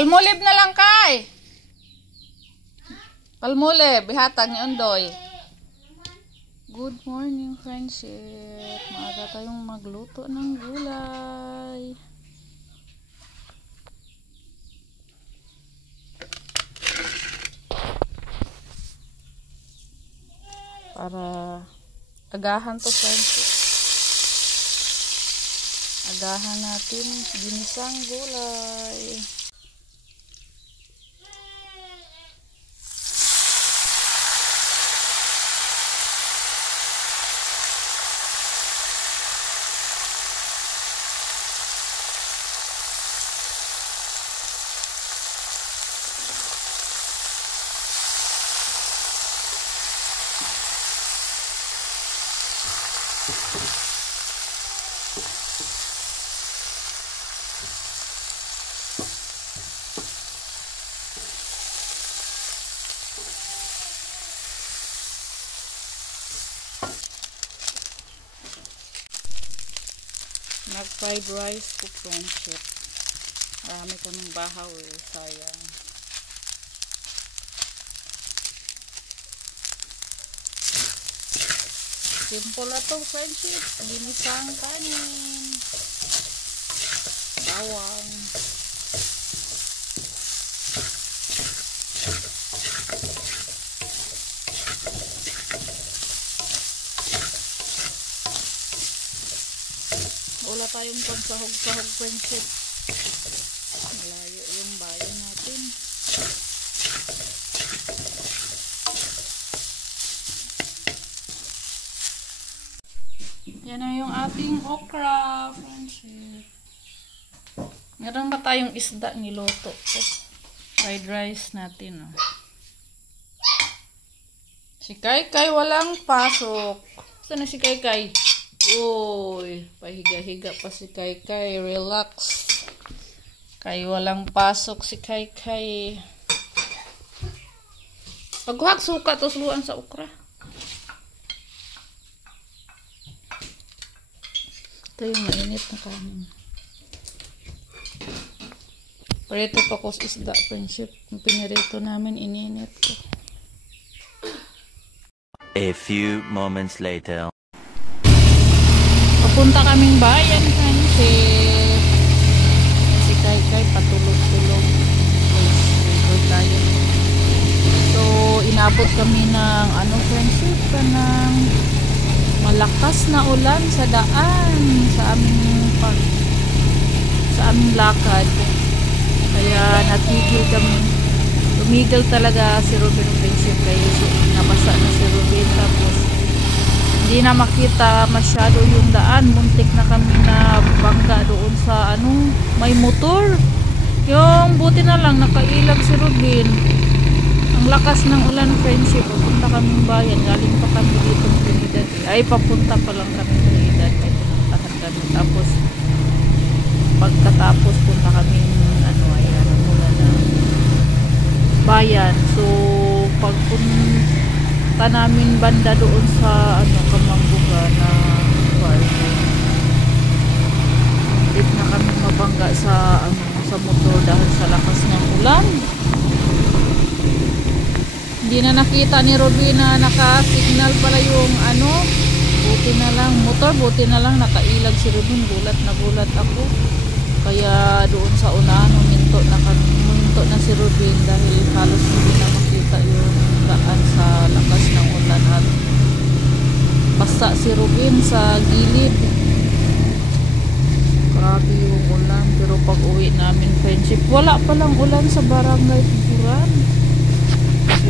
Palmolib na lang kay. Palmolib, bihatag ni Undoy. Good morning, friendship. Maaga tayong magluto ng gulay. Para agahan to, friendship. Agahan natin ginisang gulay. Nag-fried rice ko, friendship. Marami kaming bahaw eh. Sayang. Simple na to, friendship. Ginisang kanin. Bawang. Wala tayong pagsahog-sahog, friendship. Malayo yung bayan natin. Yan na yung ating okra, friendship. Meron ba tayong isda niloto? Fried rice natin. Oh. Si Kaykay walang pasok. Saan na si Kaykay? Uy, pahiga-higa pa si Kaykay. Relax. Kay walang pasok si Kaykay. Paghuhag suka to suluan sa okra. Ito yung mainit na kanin. Parito pa ko isda, friendship. Yung pinirito namin, ininit ko. A few moments later. Papunta kaming bayan, friendship. Si Kaykay patulog-tulog. Record tayo. So, inabot kami ng friendship, ng malakas na ulan sa daan sa aming lakad. Kaya natigil kami. Tumigil talaga si Ruben, friendship, kayo nabasa na si Ruben, tapos hindi na makita masyado yung daan. Muntik na kami na bangga doon sa may motor. Yung buti na lang nakailag si Ruben. Ang lakas ng ulan, friendship. Papunta kaming bayan. Galing pa kami dito ng Trinidad. Ay, papunta pa lang kami ng Trinidad. May pinuntahan kami. Tapos, pagkatapos punta kami mula na bayan. So, pagpunta namin banda doon sa Kamangbuga na farm. Hindi na kami mabangga sa motor dahil sa lakas ng ulan. Hindi na nakita ni Robin na naka-signal pala yung buti na lang motor, buti na lang nakailag si Robin. Gulat na gulat ako. Kaya doon sa unahan huminto na si Robin dahil halos hindi na makita yung daan sa lakas ng ulan at basta si Robin sa gilid. Grabe yung ulan. Pero pag uwi namin, friendship, wala palang ulan sa barangay Tuguran.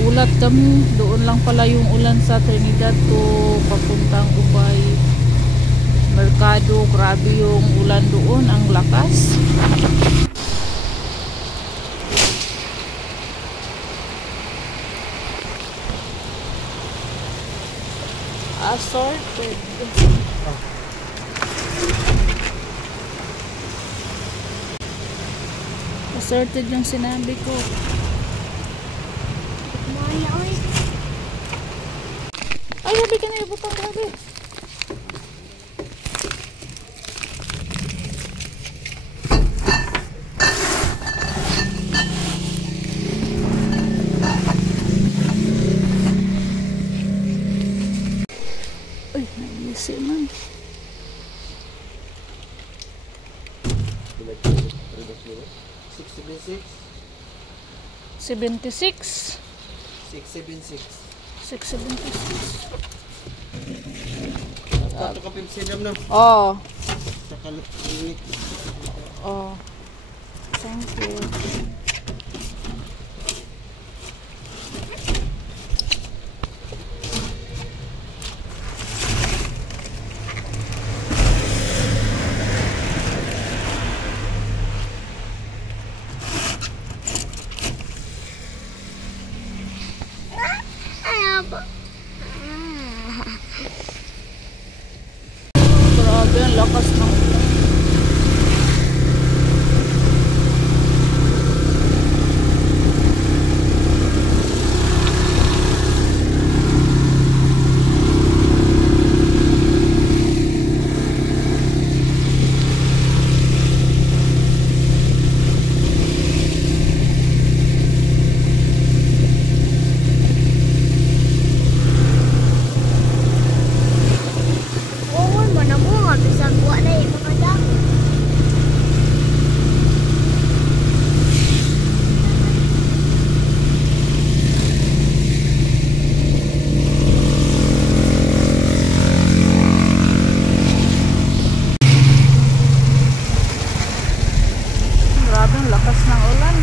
Gulat kami. Doon lang pala yung ulan sa Trinidad to papuntang Ubay Mercado. Grabe yung ulan doon. Ang lakas. Assorted. Assorted yung sinabi ko. Ay, sabi ka na ibutang grabe. 676. 676. 676. Pato ka pimsidam na. Oh. Saka ulit. Oh. Thank you. Grabe ang lakas ng ulan. Oo, mana mo nga bisag wa na mga damo. Grabe ang lakas ng ulan.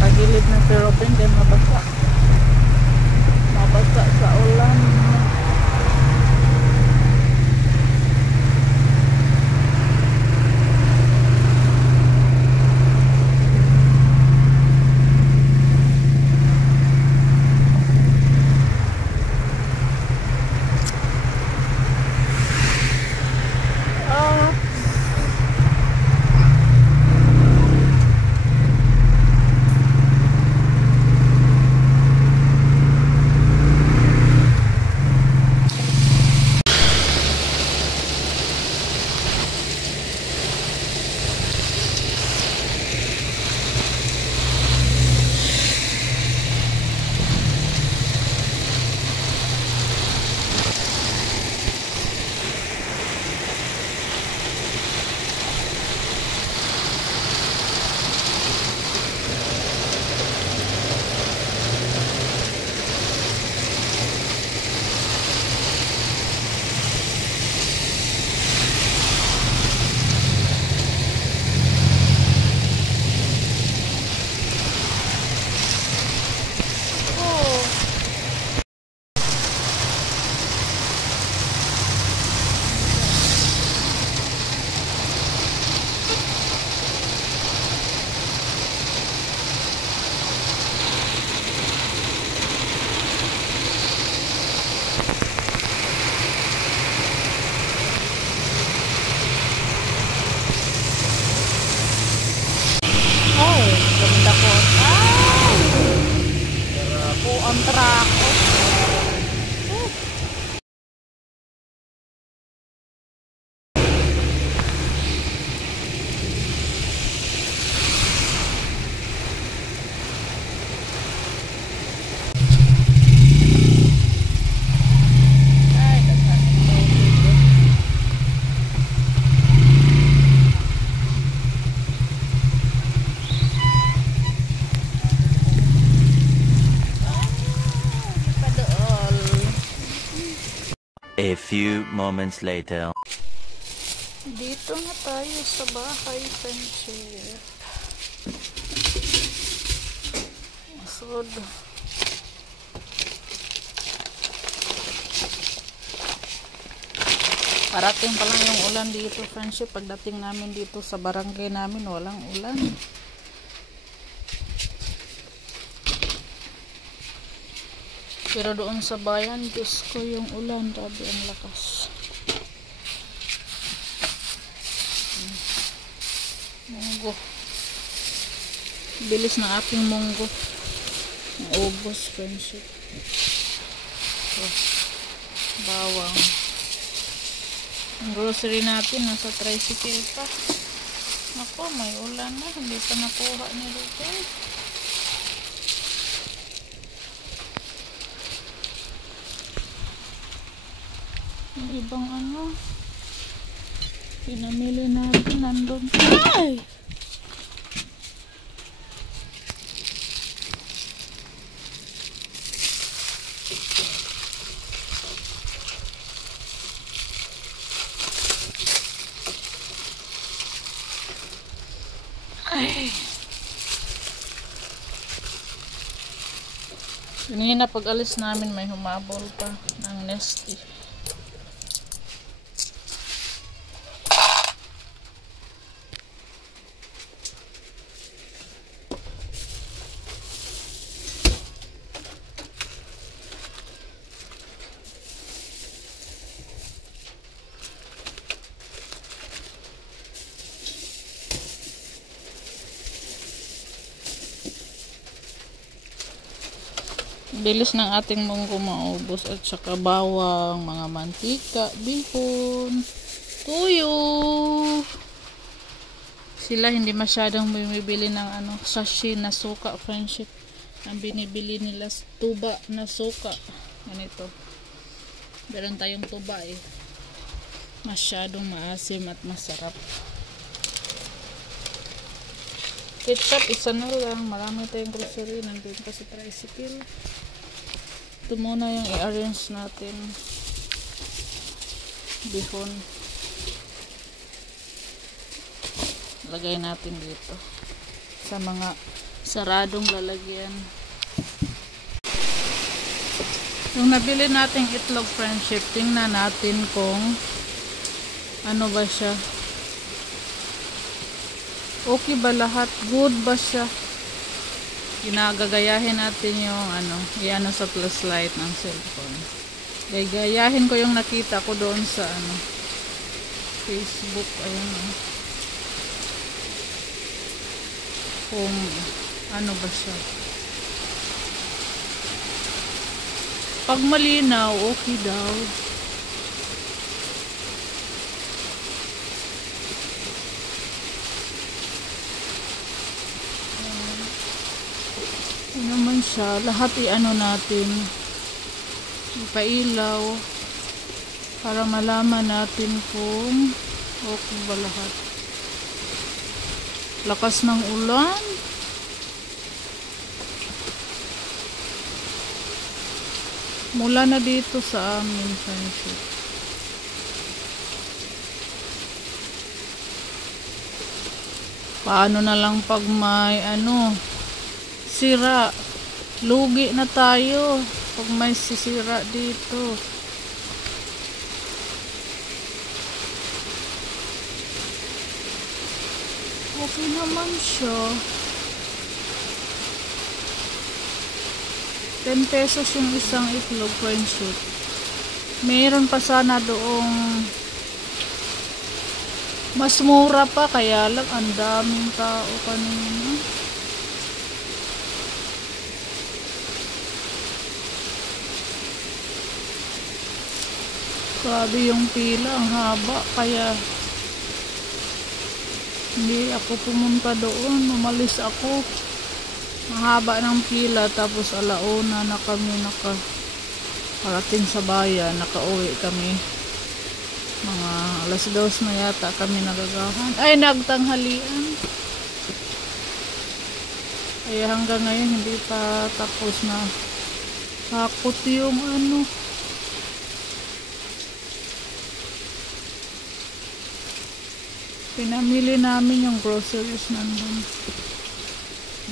Pagilid ng Philippines din mabasa. Mabasa sa ulan. Ah. Ay, ganda ko. Ay! Po ang trako. Ay, daghan ng tubig. Padool. A few moments later. Dito na tayo sa bahay, friendship. Masod. Parating pa lang yung ulan dito, friendship. Pagdating namin dito sa barangay namin, walang ulan. Pero doon sa bayan, Diyos ko, yung ulan, grabe ang lakas. Munggo. Bilis ng aking munggo. Naubos, friendship. So, bawang. Ang grocery natin, nasa tricycle pa. Ako, may ulan na. Hindi pa nakuha ni Ruben. Yung ibang ano, pinamili natin nandun. Ay! Ay! Kanina pag alis namin may humabol pa ng Nesty. Bilis ng ating munggo maubos at saka bawang, mga mantika, bihon, tuyo. Sila hindi masyadong bumibili ng ano, sachet na suka, friendship. Ang binibili nila tuba na suka. Ganito. Meron tayong tuba eh. Masyadong maasim at masarap. Ketchup, isa na lang. Marami tayong grocery. Nandun pa sa tricycle. Ito muna yung i-arrange natin. Bihon. Lagay natin dito. Sa mga saradong lalagyan. Yung nabili nating itlog, friendship, tingnan natin kung ano ba siya. Okay ba lahat? Good ba siya? Ginagagayahin natin yung ano, yan sa plus light ng cellphone. Gagayahin ko yung nakita ko doon sa ano, Facebook. Ayun o. Kung ano ba siya. Pag malinaw, okay daw. Ano naman siya, lahat i-ano natin, ipailaw para malaman natin kung okay ba lahat. Lakas ng ulan. Mula na dito sa amin, friendship. Paano na lang pag may ano, sira, lugi na tayo pag may sisira dito. Okay naman siya. 10 pesos yung isang itlog, friendship. Meron pa sana doong mas mura pa, kaya lang ang daming tao kanina. Grabe yung pila, ang haba, kaya hindi ako pumunta doon, umalis ako. Mahaba ng pila, tapos alauna na kami nakarating sa bayan, nakauwi kami. Mga alas 2 na yata kami nagagahan. Ay, nagtanghalian. Kaya hanggang ngayon hindi pa tapos na hakot yung ano. Pinamili namin yung groceries nandun.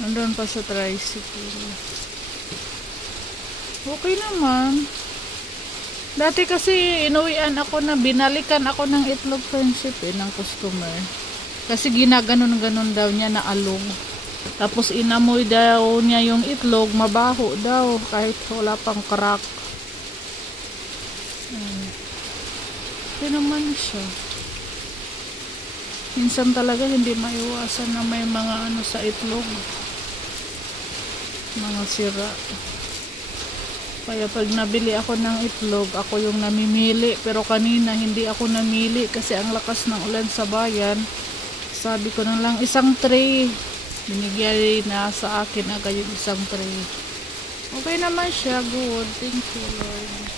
Nandun pa sa tricycle. Okay naman. Dati kasi inuwian ako na binalikan ako ng itlog, friendship ng customer. Kasi ginaganon-ganon daw niya na alog. Tapos inamoy daw niya yung itlog, mabaho daw kahit wala pang crack. Okay naman siya. Minsan talaga hindi maiwasan na may mga ano sa itlog, mga sira. Kaya pag nabili ako ng itlog, ako yung namimili. Pero kanina hindi ako namili kasi ang lakas ng ulan sa bayan. Sabi ko na lang isang tray. Binigyan na sa akin agad yung isang tray. Okay naman siya, good. Thank you, Lord.